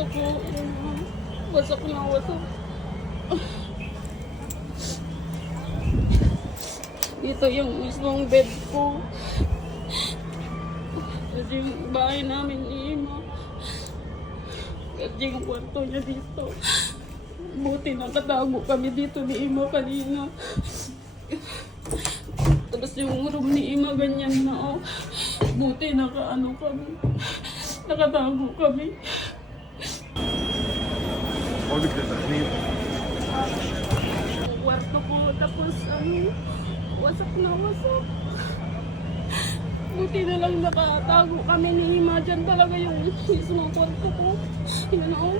kwarto ko. Wasak na wasak. Ito yung mismong bed ko. Ito yung bahay namin ni Ima. Ito yung kwarto niya dito. Buti nakatago kami dito ni Ima kanina. Tapos yung room ni Ima ganyan na oh. Buti nakaano kami. Nakatago kami. Kwarto ko tapos wasak na wasak. Buti na lang nakatago kami ni Ima. Dyan talaga yung mismo kwarto ko. Yun oh.